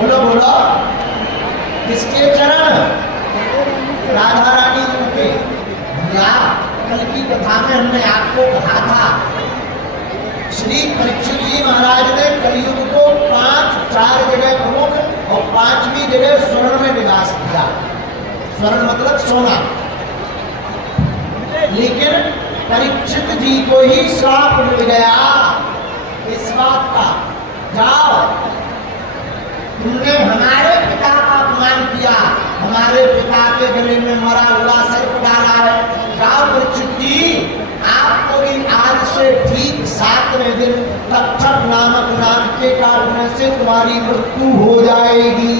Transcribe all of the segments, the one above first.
बोलो बोलो, किसके चरण? राधा रानी के। या कल की कथा में हमने आपको कहा था, श्री परीक्षित जी महाराज ने कलयुग को 4 जगह प्रमुख और 5वीं जगह स्वर्ण में निवास किया। स्वर्ण मतलब सोना। लेकिन परीक्षित जी को ही श्राप मिल गया इस बात का, जाओ तुमने हमारे पिता का अपमान किया, हमारे पिता के गले में मरा हुआ सर्प डाला है। जाओ परीक्षित जी, आपको भी आज से ठीक 7वें दिन तक्षक नामक नाग के काटने से तुम्हारी मृत्यु हो जाएगी।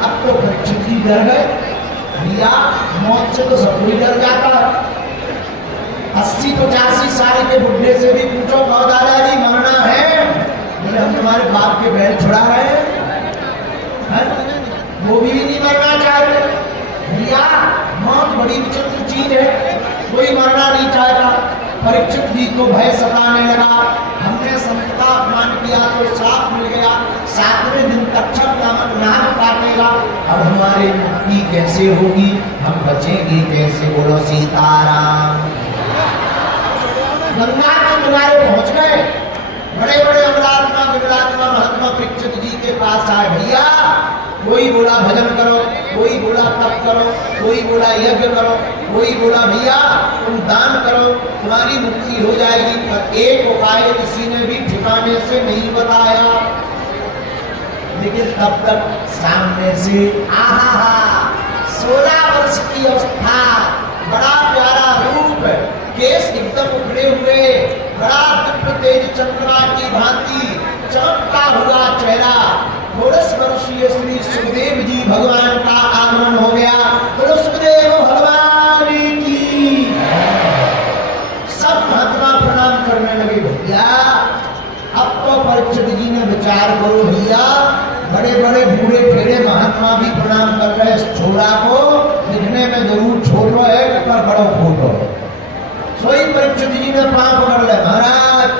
अब तो परीक्षित जी डर गए। भैया मौत से तो सब कोई डर जाता है। 80-85 साल के बुढ़े से भी पूछो, कहो दादाजी मरना है? बोले हम तुम्हारे बाप के बैल छुड़ा रहे हैं, वो भी नहीं मरना चाहते। भैया मौत बड़ी विचित्र चीज है, कोई मरना नहीं चाहता। परीक्षित जी को भय सताने लगा, हमने संत का अपमान किया तो श्राप मिल गया, 7वें दिन तक्षक नामक नाग काटेगा। अब हमारी मुक्ति कैसे होगी, हम बचेंगे कैसे? बोलो सीताराम। गंगा के किनारे पहुंच गए, बड़े बड़े अमरात्मा विमलात्मा महात्मा परीक्षित जी के पास आए। भैया कोई बोला भजन करो, कोई बोला तप करो, कोई बोला यज्ञ करो, कोई बोला भैया तुम दान करो, तुम्हारी मुक्ति हो जाएगी। पर एक उपाय किसी ने भी ठिकाने से नहीं बताया। लेकिन तब तक सामने से 16 वर्ष की अवस्था, बड़ा प्यारा रूप, केस एकदम उखड़े हुए, बड़ा दिव्य तेज चंद्रमा की भांति चमकता हुआ चेहरा। 16 वर्षीय श्री सुखदेव जी भगवान का आगमन हो गया। बोलो सुखदेव भगवान की। सब महात्मा प्रणाम करने लगे। भैया अब तो परीक्षित जी ने विचार करो, भैया बड़े बड़े बूढ़े ढेरे महात्मा भी प्रणाम कर रहे, इस छोरा को दिखने में जरूर छोटो है पर बड़ा फोटो है। सोई परीक्षित जी ने पांव पकड़ ले, महाराज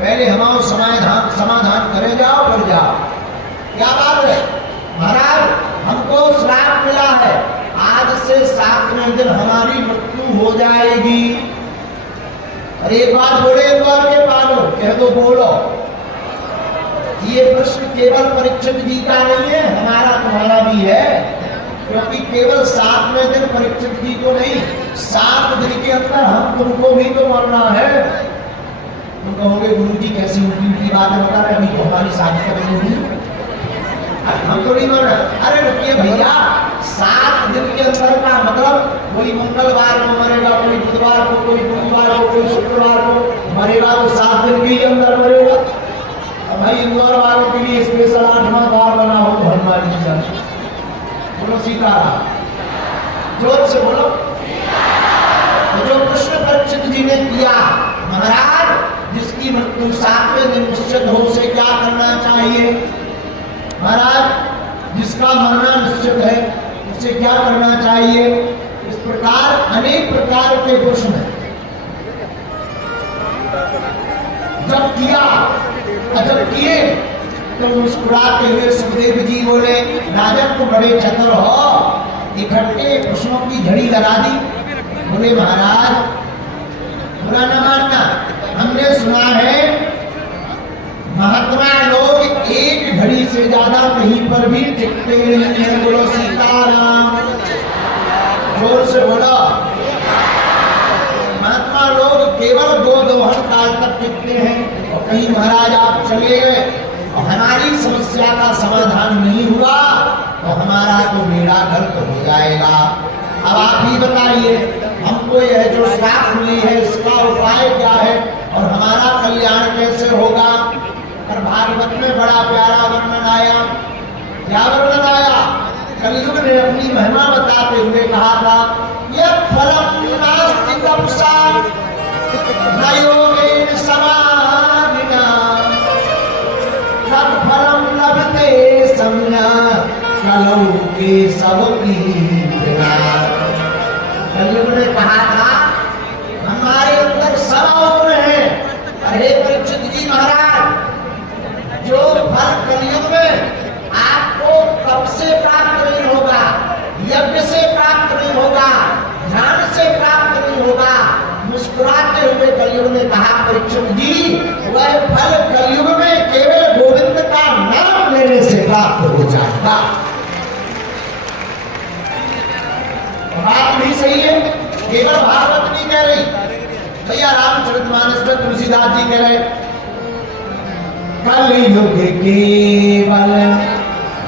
पहले हमारा समाधान करे जाओ फिर जाओ। क्या बात है महाराज, हमको श्राप मिला है, आज से 7वें दिन हमारी मृत्यु हो जाएगी। और एक बात बोले द्वार के पालो, कह दो बोलो। ये प्रश्न केवल परीक्षित जी का नहीं है, हमारा तुम्हारा भी है। क्योंकि केवल 7वें दिन परीक्षित जी को नहीं, 7 दिन के अंदर हम तुमको भी तो मरना है। तुम कहोगे गुरु जी कैसी उल्टी उल्टी बातें बता रहे, अभी तो हमारी शादी करनी होगी, हम तो नहीं मरना। अरे रुकिए भैया, 7 दिन के अंदर का मतलब कोई मंगलवार को मरेगा, कोई बुधवार को, कोई गुरुवार को, कोई शुक्रवार को मरेगा, तो 7 दिन के ही अंदर मरेगा। अब भाई इंदौर वालों के लिए स्पेशल 8वां द्वार बना हो तो हनुमान जी जाए। बोलो सीताराम, जोर से बोलो। तो जो प्रश्न परीक्षित जी ने किया, महाराज जिसकी मृत्यु 7वें दिन निश्चित हो उसे क्या करना चाहिए? महाराज जिसका मरना निश्चित है उसे क्या करना चाहिए? इस प्रकार अनेक प्रकार के प्रश्न हैं। जब किया, जब किए तो मुस्कुराते हुए सुखदेव जी बोले, राजन को बड़े चतुर हो, इकट्ठे प्रश्नों की झड़ी लगा दी। बोले महाराज बुरा न मानना, हमने सुना है महात्मा लोग एक घड़ी से ज्यादा कहीं पर भी टिकते नहीं हैं। बोलो सीताराम, जोर से बोलो। महात्मा लोग केवल 2 दोहन काल तक टिकते हैं। और कहीं महाराज आप चले गए और हमारी समस्या का समाधान नहीं हुआ तो हमारा तो बेड़ा गर्क हो जाएगा। अब आप ही बताइए, हमको यह जो श्राप मिली है इसका उपाय क्या है और हमारा कल्याण कैसे होगा? और भागवत में बड़ा प्यारा वर्णन आया। क्या वर्णन आया? कलयुग ने अपनी महिमा बताते हुए कहा था, यत् फलं नास्ति तपसा न योगेन समाधिना तत् फलं लभते सम्यक् कलौ केशव कीर्तना। कलयुग ने कहा था हमारे अंदर सब गुण है। अरे परीक्षित जी महाराज, जो फल कलयुग में आपको तप से प्राप्त नहीं होगा, यज्ञ से प्राप्त नहीं होगा, ध्यान से प्राप्त नहीं होगा। मुस्कुराते हुए कलयुग ने कहा, परीक्षित जी, वह फल कलयुग में केवल गोविंद का नाम लेने से प्राप्त हो जाएगा। बात भी सही है, केवल भागवत नहीं कह रही, भैया रामचरितमानस में तुलसीदास जी कह रहे, कलयुग केवल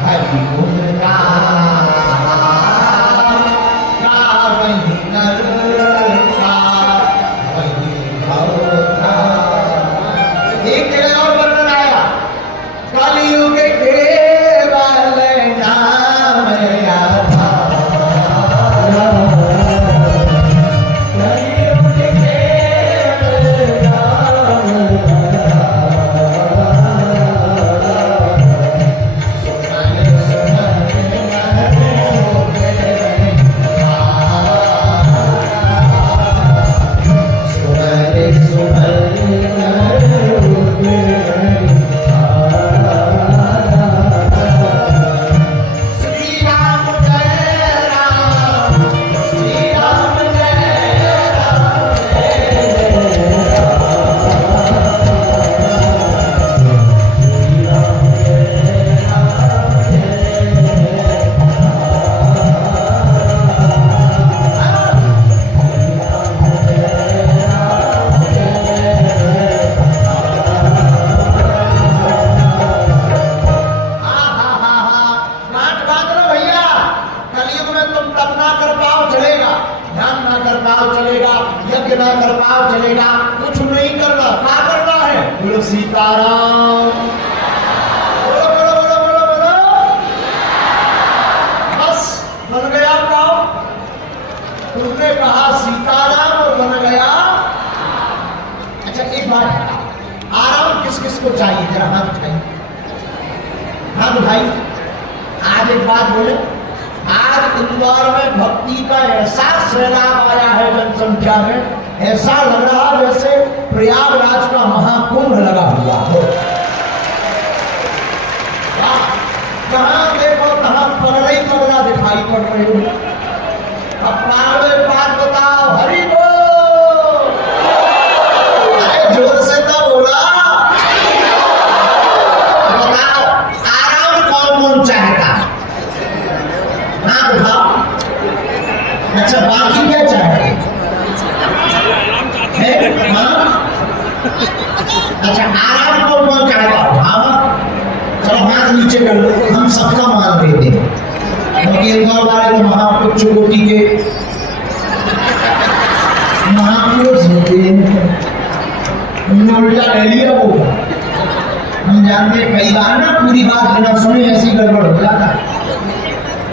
हरि गुण एक जगह और वर्णन आया, कलयुग केवल नाम ना कर पाओ चलेगा, कुछ नहीं करना, क्या करना है? बोलो सीताराम, बोलो बोलो बोलो बोलो बोलो, बस बन गया काम। तुमने कहा सीताराम और बन गया। अच्छा एक बात, आराम किस किस को चाहिए? जरा हाथ उठाइए, हाथ उठाइए। आज एक बात बोले, आज इंदौर में भक्ति का ऐसा सैलाब आया है जनसंख्या में, ऐसा लग रहा जैसे प्रयागराज का महाकुंभ लगा हुआ हो। कहां देखो कहां पगला ही पगला दिखाई पड़ रहे हो। अब पागल बात बताओ, हरि बोल, अरे जोर से तो बोला। बताओ आराम कौन कौन चाहता? हाथ उठाओ। अच्छा बाकी क्या चाहते हैं? अच्छा आराम कौन कौन चाहता? हाँ चलो हाथ नीचे कर लो, हम सबका मान देते हैं, क्योंकि इंदौर वाले तो महापुरुष कोटि के महापुरुष होते हैं। हमने उल्टा ले लिया वो, हम जानते कई बार ना पूरी बात बिना सुने ऐसी गड़बड़ हो जाता।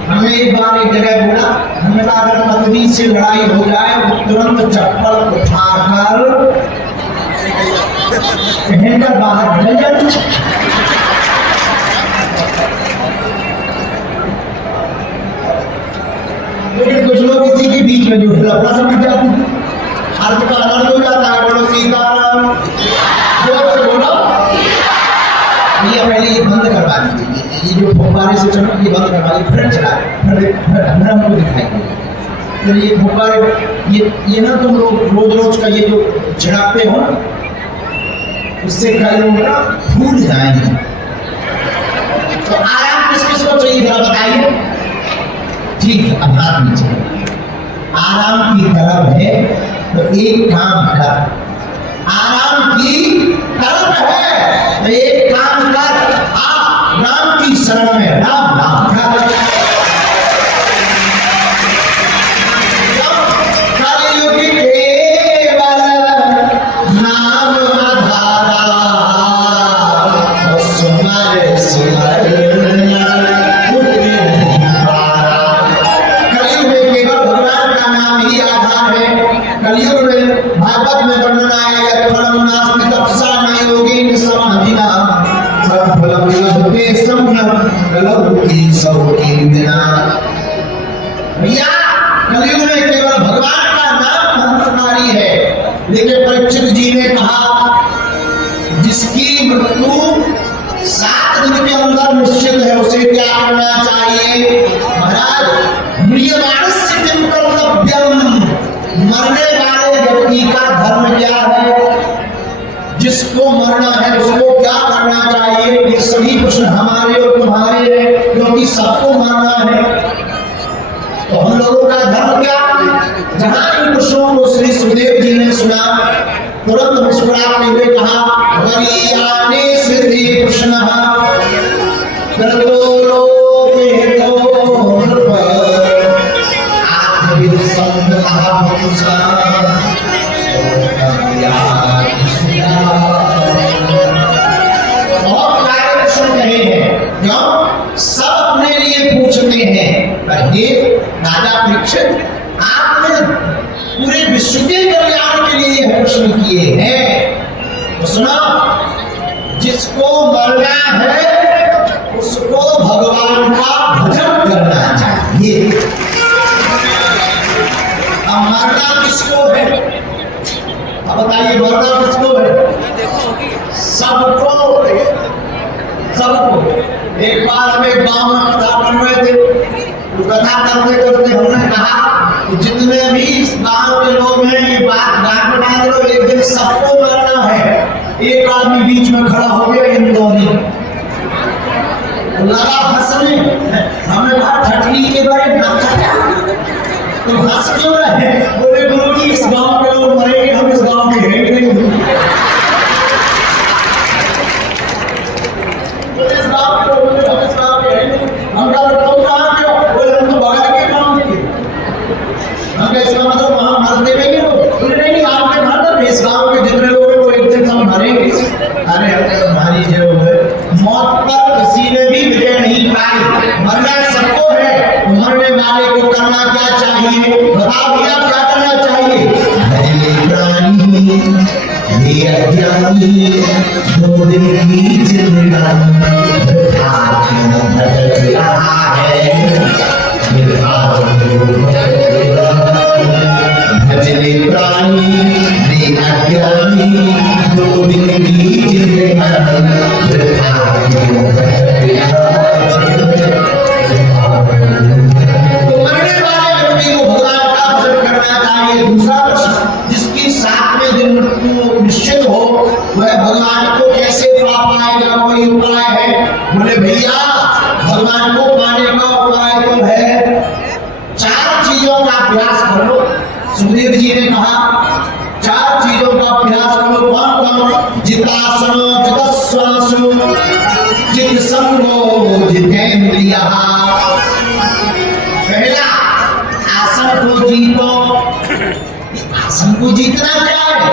हमने एक बार एक जगह बोला, हमने कहा अगर पत्नी से लड़ाई हो जाए तो तुरंत चप्पल उठाकर पहनकर बाहर निकल जाए। लेकिन कुछ लोग इसी के बीच में जो फिलहाल समझ जाते हैं, अर्थ का अनर्थ हो जाता है। बोलो सीताराम, जोर से बोलो। ये पहले ये बंद करवा दीजिए, ये जो फुब्बारे से चल ये बंद करवा दीजिए, फिर चला फिर हमको दिखाई दे। तो ये फुब्बारे ये ना तुम लोग रोज रोज का ये जो छिड़कते हो ना, उससे कई लोग ना भूल जाएंगे। तो आराम किस किस को चाहिए जरा बताइए? ठीक है, अब हाथ नीचे। आराम की तलब है तो एक काम कर, आराम की तलब है तो एक काम कर, आप राम की शरण में राम नाम कर। कलयुग केवल नाम आधारा, सुमर सुमर कलयुग में भागवत में वर्णन आया, फलम नास्ति तपसा न योगेन समाधिना, फलम लभते सम्यक् लौकी सौकीर्तिना। भैया कलयुग में केवल भगवान का नाम महत्वकारी है। लेकिन परीक्षित जी ने कहा, जिसकी मृत्यु 7 दिन सब अपने लिए पूछते हैं, पर हे राजा परीक्षित, आपने पूरे विश्व के कल्याण के लिए यह प्रश्न किए हैं। तो सुनो, जिसको मरना है उसको भगवान का भजन करना चाहिए। अब मरना किसको है? अब बताइए, मरना किसको है? सबको, सबको। एक बार हम एक गांव में कथा कर रहे थे, तो कथा करते करते हमने कहा कि जितने भी इस गांव के लोग हैं, ये बात गांव में डाल दो, एक दिन सबको मरना है। एक आदमी बीच में खड़ा हो गया, इंदौरी, लगा हंसने। हमने कहा ठटनी के बारे में तो हंस क्यों रहे? बोले गुरु जी, इस गांव के लोग मरेंगे, हम इस गांव के हैं नहीं। इस गांव के लोग, हम इस गांव के हैं नहीं। हम कहा तुम कहाँ के हो? बोले हम तो बगल के गांव के। हम कहा इसका मतलब वहां मर देंगे वो? बोले नहीं, आपके घर तक इस गांव के जितने लोग हैं वो एक दिन सब मरेंगे। अरे हमारी जो मौत पर किसी ने भी विजय नहीं पाई, मरना सबको है। मरने वाले को करना क्या चाहिए? बताओ भैया, क्या करना चाहिए? भजले प्राणी ये अज्ञानी, दो दिन की जिंदगानी वृथा क्यों भटक रहा है, भजले प्राणी ये अज्ञानी, दो दिन की जिंदगानी वृथा क्यों भटक रहा है। दूसरा प्रश्न, जिसकी 7वें दिन मृत्यु निश्चित हो, वह भगवान को कैसे पा पाएगा? कोई उपाय है? बोले भैया, भगवान को पाने का उपाय तो है, 4 चीजों का अभ्यास करो। सुखदेव जी ने कहा 4 चीजों का अभ्यास करो। कौन कौन? जितासनो, जितश्वासो, जित संगो, जितेंद्रिया। पहला, आसन को जीतो। आसन को जीतना क्या है?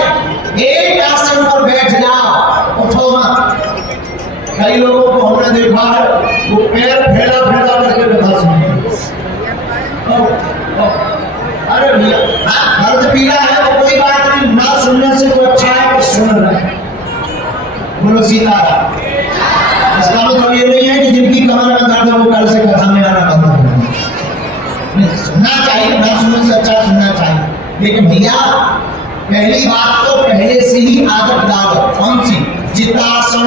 एक आसन पर बैठ जाओ, उठो मत। कई लोगों को हमने देखा है, वो पैर फैला फैला करके कथा सुनते। अरे भैया, दर्द पीड़ा है तो कोई बात नहीं, ना सुनने से कोई अच्छा है कि सुन रहे हैं। बोलो सीताराम। इसका मतलब ये नहीं है कि जिनकी कमर में दर्द है वो कल से कथा में आना बंद कर दें। सुनना चाहिए, ना सुनने से अच्छा सुनना चाहिए। लेकिन भैया, पहली बात तो पहले से ही आदत डालो। कौन सी? जितासन।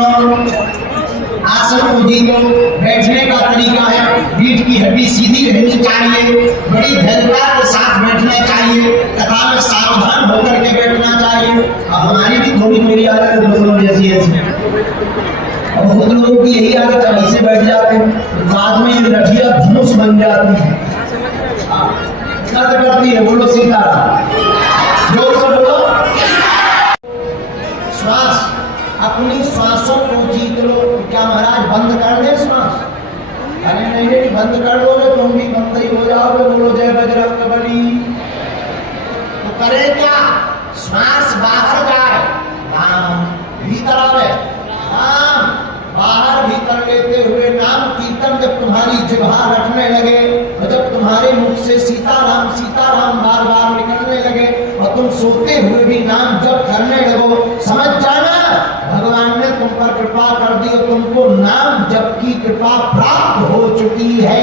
आसन को जीतो। बैठने का तरीका है, पीठ की हड्डी सीधी रहनी चाहिए, बड़ी धैर्यता के साथ बैठना चाहिए, कथा में सावधान होकर के बैठना चाहिए। अब हमारी भी थोड़ी थोड़ी आदत है जैसी ऐसी। अब बहुत लोगों की यही आदत है, ऐसे बैठ जाते हैं, बाद में लठिया धनुष बन जाती है, दर्द करती है। बोलो सीताराम। जोर से बोलो। श्वास, अपनी श्वासों को जीत लो। क्या महाराज बंद कर दे श्वास? अरे नहीं, बंद कर दोगे तुम भी बंद ही हो जाओगे। बोलो जय बजरंगबली। तो करे क्या? श्वास बाहर जाए, नाम भीतर आवे। नाम बाहर भीतर लेते हुए नाम कीर्तन जब तुम्हारी जिह्वा रटने लगे और जब तुम्हारे मुख से सीताराम सीताराम बार बार निकलने लगे और तुम सोते हुए भी नाम जप करने लगो, समझ जाना भगवान ने तुम पर कृपा कर दी और तुमको नाम जप की कृपा प्राप्त हो चुकी है।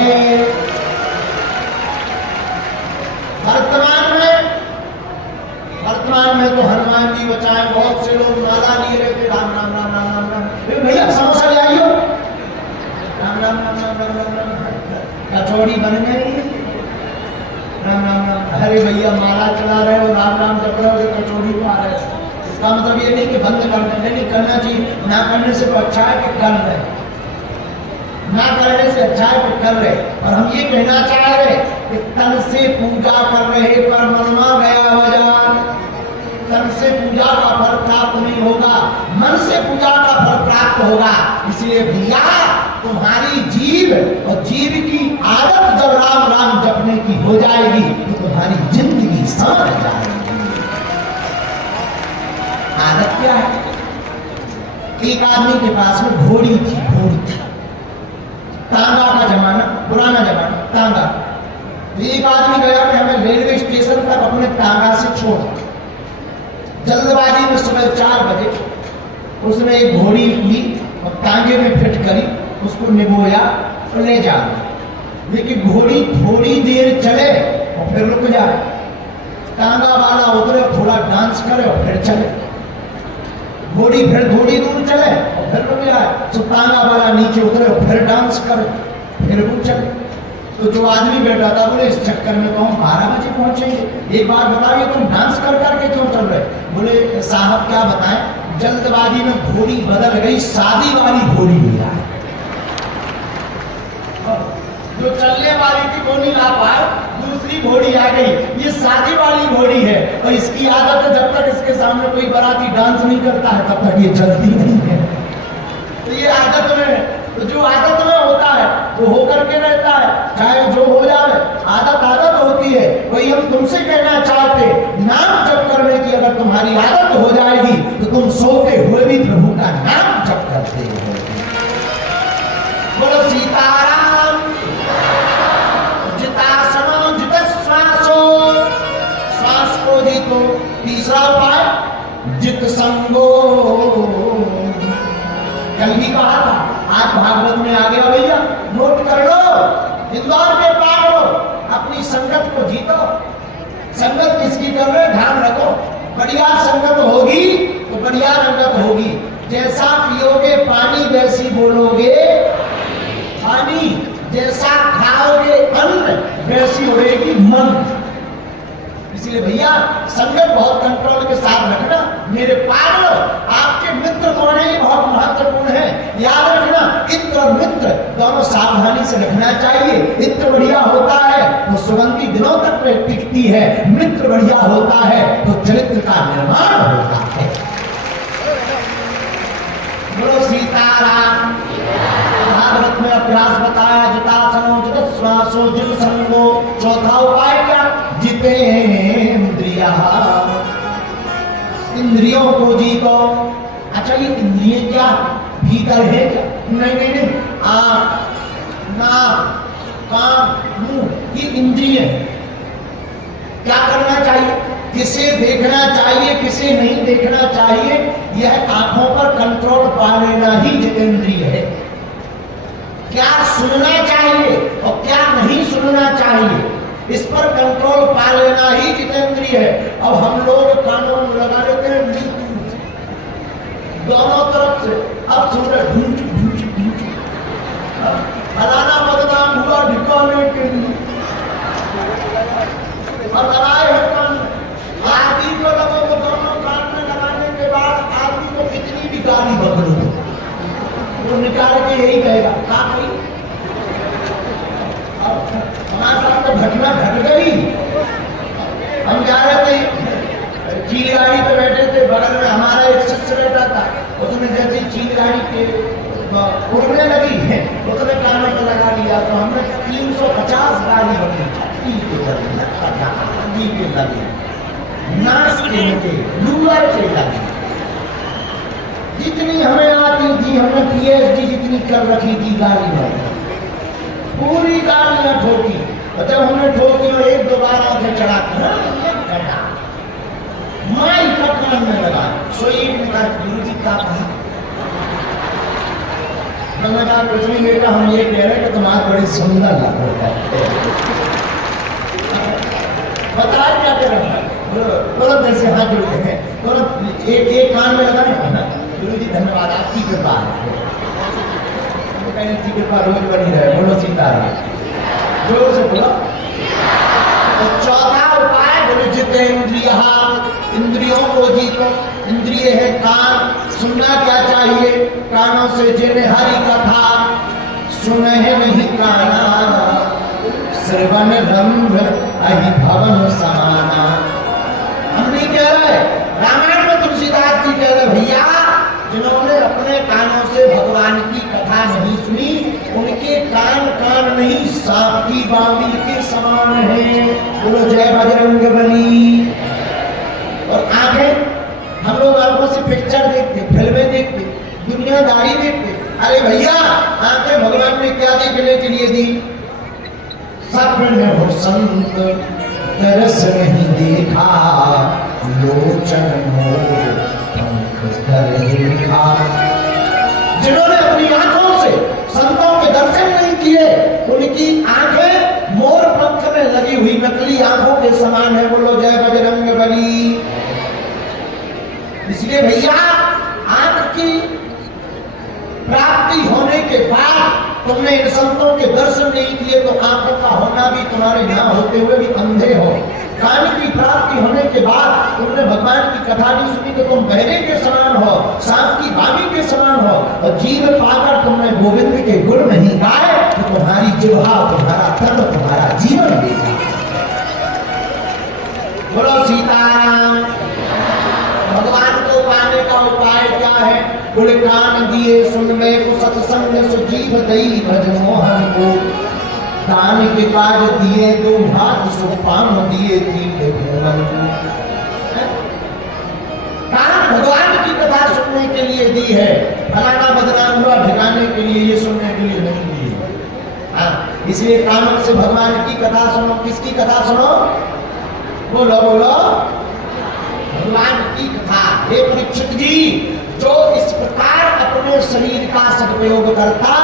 वर्तमान में तो हनुमान जी बचाए, बहुत से लोग माला लिए रहते, राम राम राम राम राम राम। भैया समोसा ले आइयो, राम राम राम राम राम राम राम। कचौड़ी बन गई, राम राम राम। अरे भैया माला चला रहे हो, राम राम जप रहे हो, कचौड़ी को आ रहे हो। इसका मतलब ये नहीं कि बंद करना नहीं करना चाहिए। ना करने से तो अच्छा है कि कर रहे, ना करने से अच्छा है कि कर रहे। और हम ये कहना चाह रहे कि तन से पूजा कर रहे पर मनमा गया बाजार। तन से पूजा का फल प्राप्त नहीं होगा, मन से पूजा का फल प्राप्त होगा। इसलिए भैया तुम्हारी जीव और जीव की आदत जब राम राम जपने की हो जाएगी तो तुम्हारी जिंदगी समझ जाएगी। आदत क्या है? एक आदमी के पास में घोड़ी थी, घोड़ी काम पुराना जमाना तांगा। एक आदमी गया कि हमें रेलवे स्टेशन तक अपने तांगा से छोड़ा। जल्दबाजी में सुबह 4 बजे उसने एक घोड़ी ली और तांगे में फिट करी, उसको निगोया और ले जा। लेकिन घोड़ी थोड़ी देर चले और फिर रुक जाए। तांगा वाला उतरे, थोड़ा डांस करे और फिर चले। घोड़ी फिर थोड़ी दूर चले और फिर रुक जाए। तो तांगा वाला नीचे उतरे और फिर डांस करे, फिर वो चले। तो जो आदमी बैठा था बोले इस चक्कर में तो हम 12 बजे पहुंचेंगे, एक बार बताइए तुम डांस कर करके क्यों चल रहे? बोले साहब क्या बताएं, जल्दबाजी में घोड़ी बदल गई, शादी वाली घोड़ी हो जाए। जो चलने वाली थी वो नहीं ला पाए, दूसरी घोड़ी आ गई, ये शादी वाली घोड़ी है। और इसकी आदत है जब तक इसके सामने कोई बाराती डांस नहीं करता है तब तक ये चलती नहीं है। तो ये आदत में, तो जो आदत में होता है वो होकर के रहता है, चाहे जो हो जाए। आदत आदत होती है। वही हम तुमसे कहना चाहते, नाम जप करने की अगर तुम्हारी आदत हो जाएगी तो तुम सोते हुए भी प्रभु का नाम जप करते हो। बोलो सीताराम। जितासनो जित श्वासो, श्वास को जीतो। तीसरा उपाय जित संगो। कल ही कहा था, आज भागवत में आ गया भैया, नोट कर लो, इंदौर में पार लो, अपनी संगत को जीतो। संगत किसकी कर रहे, ध्यान रखो। बढ़िया संगत होगी तो बढ़िया रंगत होगी। जैसा पियोगे पानी वैसी बोलोगे पानी, जैसा खाओगे अन्न वैसी होएगी मन। इसलिए भैया संगत बहुत कंट्रोल के साथ रखना। मेरे पागल, आपके मित्र कौन है ये बहुत महत्वपूर्ण है, याद रखना। इत्र और मित्र दोनों सावधानी से रखना चाहिए। इत्र बढ़िया होता है तो सुगंधी दिनों तक टिकती है, मित्र बढ़िया होता है तो चरित्र का निर्माण होता है। बोलो सीताराम। भागवत में अभ्यास बताया, जितासनो जित श्वासो जित संगो। चौथा उपाय क्या, जितेंद्रिया, इंद्रियों को जीतो। अच्छा ये इंद्रिय क्या भीतर है क्या? नहीं नहीं नहीं, आंख नाक कान मुंह ये इंद्रिय है। क्या करना चाहिए, किसे देखना चाहिए किसे नहीं देखना चाहिए, यह आंखों पर कंट्रोल पा लेना ही जितेंद्रिय है। क्या सुनना चाहिए और क्या नहीं सुनना चाहिए, इस पर कंट्रोल पा लेना ही जितेंद्रिय है। अब हम लोग कानों में लगा लेते हैं दोनों तरफ से, अब सुन रहे ढूंढ ढूंढ ढूंढ, फलाना बदनाम हुआ ढिकाने के लिए और लगाए हैं कान। आदमी को लगो तो दोनों कान में लगाने के बाद आदमी को कितनी भी गाली बकलो वो निकाल के यही कहेगा कहा नहीं। हमारे साथ तो घटना घट गई। हम जा रहे थे, चील गाड़ी पे बैठे थे, बगल में हमारा एक शिष्य बैठा था। उसने जैसे चील गाड़ी के उड़ने लगी है उसने कानों पर लगा लिया तो हमने 350 गाड़ी बनी लगी, नाश के नीचे लूअर के लगी। जितनी हमें आती थी, हमने PhD जितनी कर रखी थी गाड़ी में, पूरी गाड़ियां ठोकी। और जब हमने ठोकी और एक दो बार आगे चढ़ा माई का कान में लगा। सो एक ने कहा गुरु जी का कहा, मैंने कहा कुछ नहीं बेटा, हम ये कह रहे हैं कि तुम्हारा बड़ी सुंदर लग रहा है। बताया क्या कह रहा है, बोलो जैसे हाथ जुड़ते हैं, बोलो एक कान में लगा। गुरु जी धन्यवाद, आपकी कृपा है, की कृपा रोज बनी रहे। बोलो सीताराम, जोर से बोलो। तो चौथा उपाय बोले जितेंद्रिय, इंद्रियों को जीतो। इंद्रिय है कान, सुनना क्या चाहिए, कानों से जिन्हें हरि कथा सुने नहीं काना, श्रवण रंग अहि भवन समाना। हम नहीं कह रहे, रामायण में तुलसीदास जी कह रहे भैया जिन्होंने अपने कानों से भगवान की कथा नहीं सुनी उनके कान कान नहीं सांप की बांबी के समान है। बोलो जय बजरंगबली। और आंखें, हम लोग आंखों से पिक्चर देखते, फिल्में देखते, दुनियादारी देखते। अरे भैया आंखें भगवान ने क्या देखने के लिए दी, सपने हो संत तरस नहीं देखा, लोचन मोर पंख धर देखा। जिन्होंने अपनी आंखों से संतों के दर्शन नहीं किए, उनकी आंखें मोर पंख में लगी हुई नकली आंखों के समान है। बोलो जय बजरंगबली। इसलिए भैया आंख की प्राप्ति होने के बाद तुमने इन संतों के दर्शन नहीं किए तो आंखों का होना भी तुम्हारे ना होते हुए भी अंधे हो। कान की प्राप्ति होने के बाद तुमने भगवान की कथा नहीं सुनी तो तुम बहरे के समान हो, सांप की वाणी के समान हो। और जीव पाकर तुमने गोविंद के गुण नहीं गाए तो तुम्हारी जिह्वा, तुम्हारा तन, तुम्हारा जीवन देगा। बोलो सीताराम। भगवान को पाने का उपाय क्या है? बोले कान दिए सुन में को सत्संग सुजीव दई भज मोहन को, दान के काज दिए दो हाथ सो पान दिए तीन भुवन को। कान भगवान की कथा सुनने के लिए दी है, फलाना बदनाम हुआ ठिकाने के लिए ये सुनने के लिए नहीं दी है। हाँ, इसलिए कानों से भगवान की कथा सुनो। किसकी कथा सुनो? बोलो बोलो, भगवान की कथा। हे परीक्षित जी, जो इस प्रकार अपने शरीर का सदुपयोग करता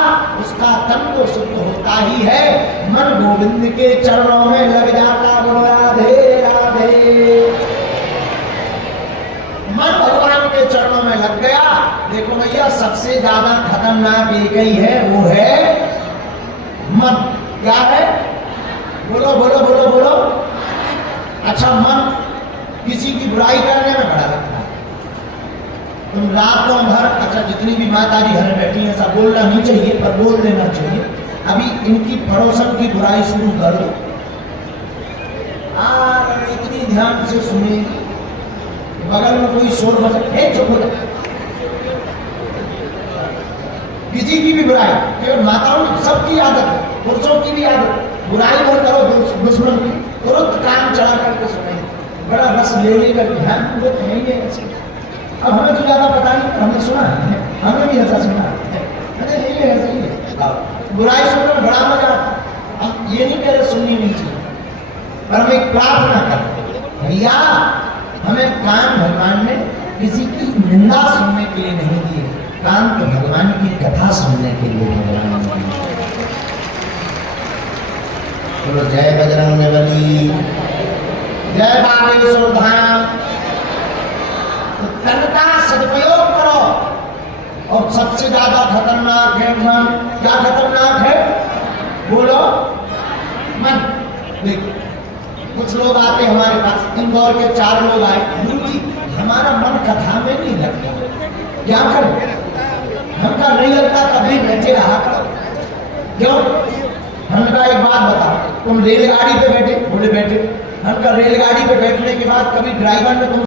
उसका तन तो शुद्ध होता ही है, मन गोविंद के चरणों में लग जाता। बोलो राधे राधे। मन भगवान के चरणों में लग गया। देखो भैया, सबसे ज्यादा खतरनाक एक ही है, वो है मन। क्या है? बोलो बोलो बोलो बोलो। अच्छा, मन किसी की बुराई करने में बड़ा लगता है। तुम रातों भर, अच्छा जितनी भी माता जी घर बैठी हैं, सब बोलना नहीं चाहिए पर बोल देना चाहिए। अभी इनकी पड़ोसन की बुराई शुरू कर दो, इतनी ध्यान से सुनेगी। बगल में कोई शोर बजे, चुप हो जाए। किसी की भी बुराई, केवल माताओं की, सबकी आदत है, पुरुषों की भी आदत। बुराई मत करो दुश्मन की, तुरंत कान चढ़ा करके सुनेंगे। बड़ा रस लेने का ध्यान पूर्वक है ही है। अब हमें तो ज्यादा पता नहीं, हमने सुना है, हमने भी ऐसा सुना है। अरे यही है, ऐसा ही है। बुराई सुनने में बड़ा मजा आता। हम ये नहीं कह रहे सुननी नहीं चाहिए, पर हम एक प्रार्थना करते, भैया हमें कान भगवान ने किसी की निंदा सुनने के लिए नहीं दिए, कान तो भगवान की कथा सुनने के लिए भगवान ने दिए। बोलो जय बजरंगबली, जय बागेश्वर धाम। तो तन का सदुपयोग करो। और सबसे ज्यादा खतरनाक है मन। क्या खतरनाक है? बोलो, मन। देखो, कुछ लोग आते हमारे पास, इंदौर के 4 लोग आए, गुरु जी हमारा मन कथा में नहीं लगता, क्या करें? हमका नहीं लगता, कभी बैठे रहा करो। क्यों? हमका एक बात बताओ, तुम रेलगाड़ी पे बैठे? बोले बैठे। हमका रेलगाड़ी पे बैठने के बाद कभी ड्राइवर ने तुम